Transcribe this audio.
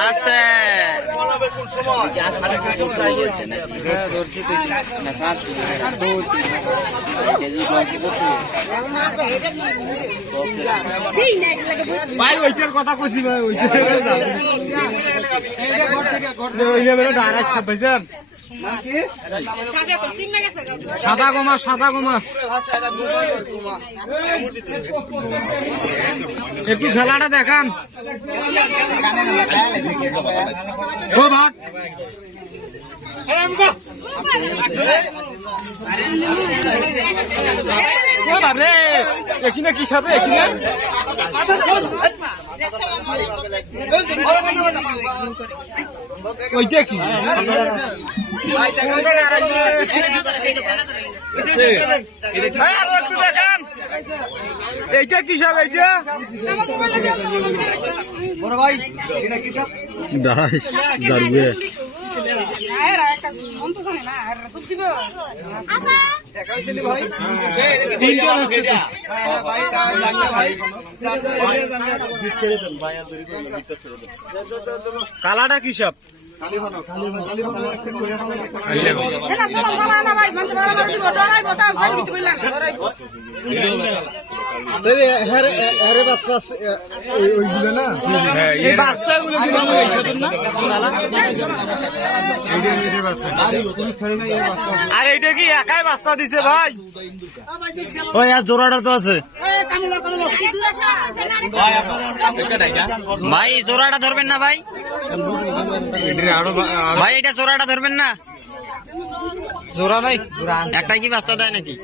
আস্তে ভাই ওইটার কথা কইছি ভাই সাদা গোমা একটু খেলাটা দেখান ও ভাগ রে এখানে কি সাবে এখানে ওইটা কি এইটা কি সাব এইটা বড় ভাই কালাটা কি সব আর এইটা কি একাই বাচ্চা দিছে ভাই ওই আর জোড়াটা তো আছে ভাই জোড়াটা ধরবেন না ভাই ভাই এটা জোড়াটা ধরবেন না জোড়া নাই একটাই কি বাচ্চা দেয় নাকি